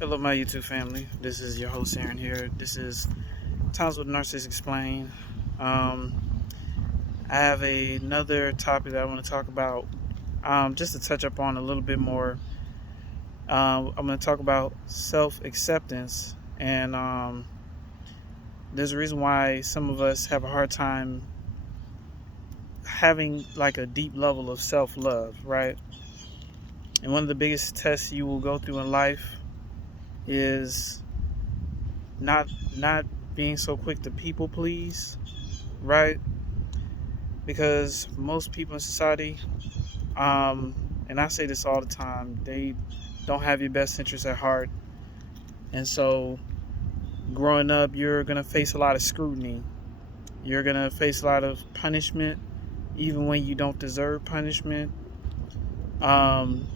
Hello, my YouTube family. This is your host Aaron here. This is Times with Narcissists Explained. I have another topic that I want to talk about. Just to touch up on a little bit more. I'm going to talk about self acceptance, and there's a reason why some of us have a hard time having like a deep level of self love, right? And one of the biggest tests you will go through in life is not being so quick to people please, right? Because most people in society, and I say this all the time, they don't have your best interests at heart. And so growing up, you're going to face a lot of scrutiny. You're going to face a lot of punishment, even when you don't deserve punishment. Um,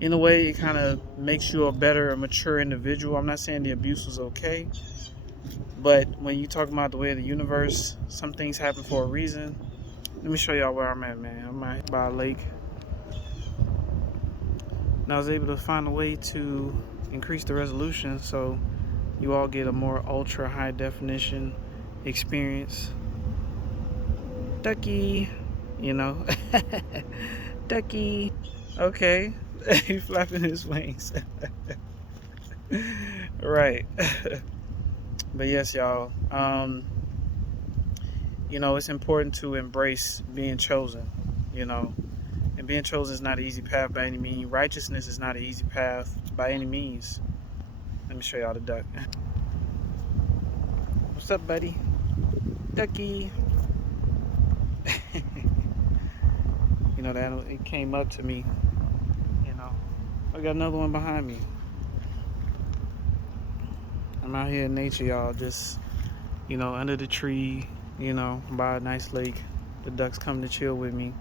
in a way, it kind of makes you a better, mature individual. I'm not saying the abuse was okay, but when you talk about the way of the universe, some things happen for a reason. Let me show y'all where I'm at, man. I'm out by a lake. And I was able to find a way to increase the resolution so you all get a more ultra high definition experience. Ducky, you know. Ducky. Okay. He's flapping his wings. Right. But yes, y'all. It's important to embrace being chosen, you know. And being chosen is not an easy path by any means. Righteousness is not an easy path by any means. Let me show y'all the duck. What's up, buddy? Ducky. That it came up to me. I got another one behind me. I'm out here in nature, y'all, just under the tree, by a nice lake. The ducks come to chill with me.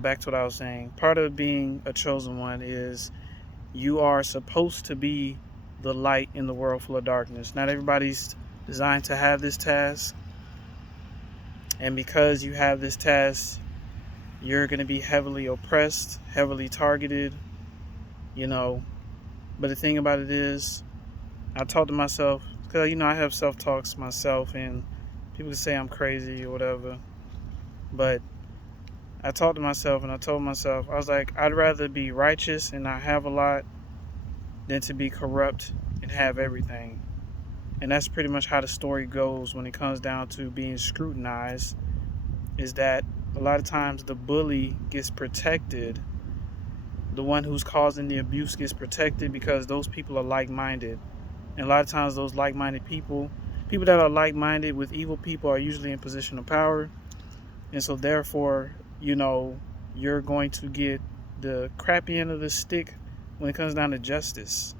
Back to what I was saying. Part of being a chosen one is you are supposed to be the light in the world full of darkness. Not everybody's designed to have this task. And because you have this task, you're going to be heavily oppressed, heavily targeted, But the thing about it is, I talk to myself, because, I have self-talks myself, and people can say I'm crazy or whatever. But I talked to myself, and I told myself, I was like, I'd rather be righteous and not have a lot than to be corrupt and have everything. And that's pretty much how the story goes when it comes down to being scrutinized, is that a lot of times the bully gets protected. The one who's causing the abuse gets protected because those people are like-minded. And a lot of times those like-minded people that are like-minded with evil people are usually in position of power. And so therefore, you're going to get the crappy end of the stick when it comes down to justice,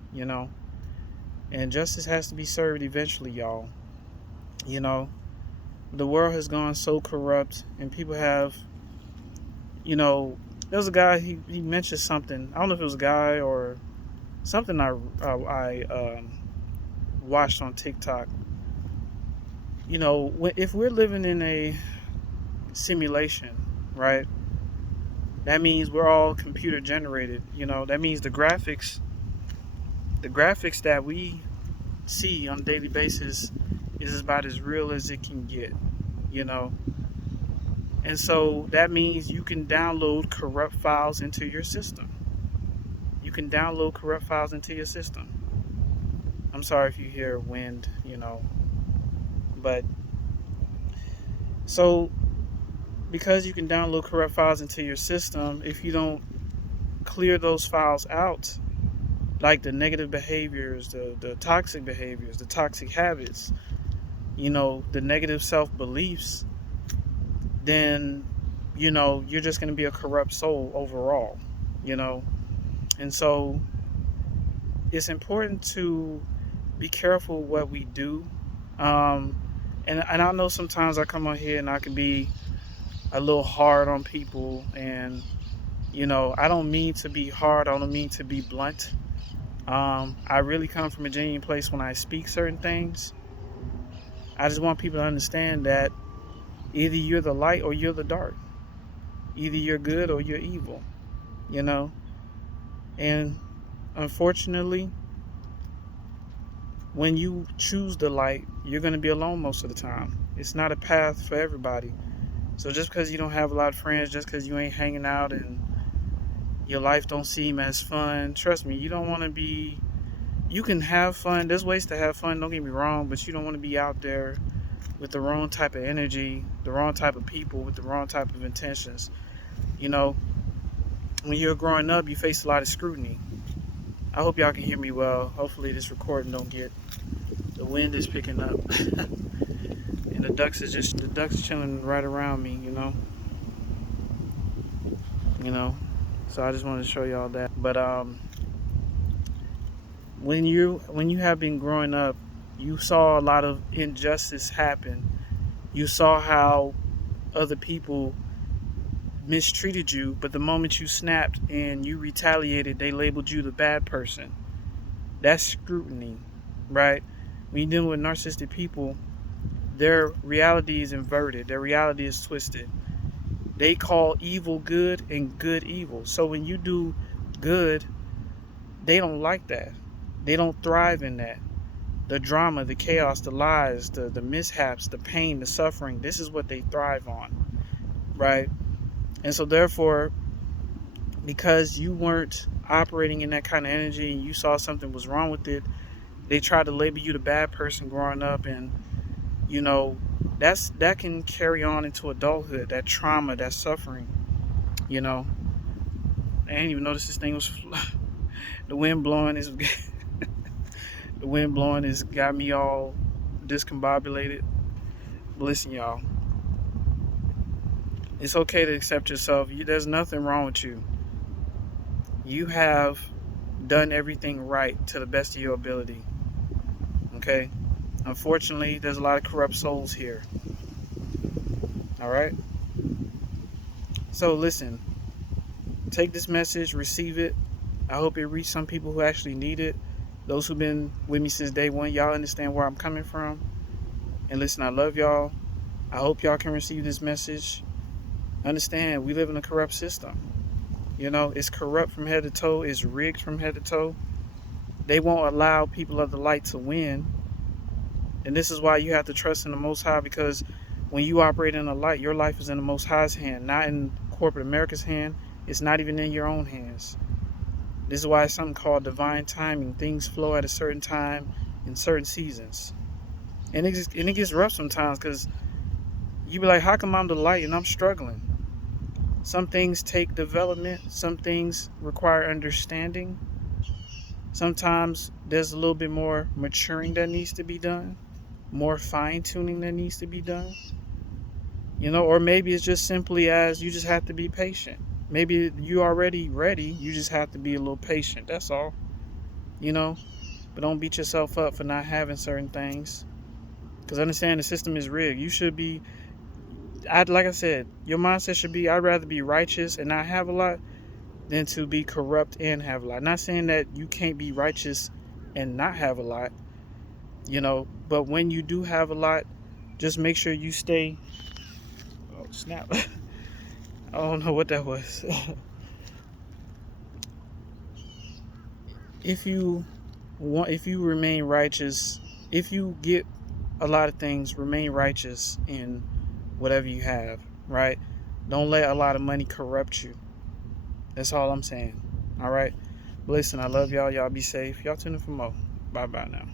And justice has to be served eventually, y'all. The world has gone so corrupt, and people have, there was a guy, he mentioned something. I don't know if it was a guy or something I watched on TikTok. If we're living in a simulation, right? That means we're all computer generated. That means the graphics that we see on a daily basis is about as real as it can get, you know. And so that means you can download corrupt files into your system. You can download corrupt files into your system. I'm sorry if you hear wind, but so because you can download corrupt files into your system, if you don't clear those files out, like the negative behaviors, the toxic behaviors, the toxic habits, the negative self-beliefs, then, you're just going to be a corrupt soul overall, And so it's important to be careful what we do. And I know sometimes I come on here and I can be a little hard on people, and I don't mean to be hard. I don't mean to be blunt. I really come from a genuine place when I speak certain things. I just want people to understand that either you're the light or you're the dark. Either you're good or you're evil, And unfortunately, when you choose the light, you're going to be alone most of the time. It's not a path for everybody. So just because you don't have a lot of friends, just because you ain't hanging out and your life don't seem as fun, trust me, you don't want to be. You can have fun. There's ways to have fun, don't get me wrong, but you don't want to be out there with the wrong type of energy, the wrong type of people, with the wrong type of intentions. You know, when you're growing up, you face a lot of scrutiny. I hope y'all can hear me well. Hopefully this recording don't get, the wind is picking up. And the ducks chilling right around me, you know. So I just wanted to show y'all that. But when you have been growing up, you saw a lot of injustice happen. You saw how other people mistreated you, but the moment you snapped and you retaliated, they labeled you the bad person. That's scrutiny, right? When you're dealing with narcissistic people, their reality is inverted. Their reality is twisted. They call evil good and good evil. So when you do good, they don't like that. They don't thrive in that. The drama, the chaos, the lies, the mishaps, the pain, the suffering, this is what they thrive on, right? And so therefore, because you weren't operating in that kind of energy and you saw something was wrong with it, they tried to label you the bad person growing up. And you know, that can carry on into adulthood, that trauma, that suffering. you know I didn't even notice this thing was the wind blowing is the wind blowing has got me all discombobulated. But listen, y'all, it's okay to accept yourself. There's nothing wrong with you. You have done everything right to the best of your ability. Okay. Unfortunately, there's a lot of corrupt souls here. All right. So listen, take this message, receive it. I hope it reached some people who actually need it. Those who've been with me since day one, y'all understand where I'm coming from. And listen, I love y'all. I hope y'all can receive this message. Understand, we live in a corrupt system. It's corrupt from head to toe. It's rigged from head to toe. They won't allow people of the light to win. And this is why you have to trust in the Most High, because when you operate in the light, your life is in the Most High's hand, not in corporate America's hand. It's not even in your own hands. This is why it's something called divine timing. Things flow at a certain time in certain seasons. And it gets rough sometimes because you be like, how come I'm the light and I'm struggling? Some things take development. Some things require understanding. Sometimes there's a little bit more maturing that needs to be done, more fine tuning that needs to be done. Or maybe it's just simply as you just have to be patient. Maybe you already ready. You just have to be a little patient. That's all. But don't beat yourself up for not having certain things. Because understand the system is rigged. You should be, like I said, your mindset should be, I'd rather be righteous and not have a lot than to be corrupt and have a lot. Not saying that you can't be righteous and not have a lot, but when you do have a lot, just make sure you stay. Oh, snap. I don't know what that was. If you remain righteous, if you get a lot of things, remain righteous in whatever you have, right? Don't let a lot of money corrupt you. That's all I'm saying. All right. Listen, I love y'all. Y'all be safe. Y'all tune in for more. Bye bye now.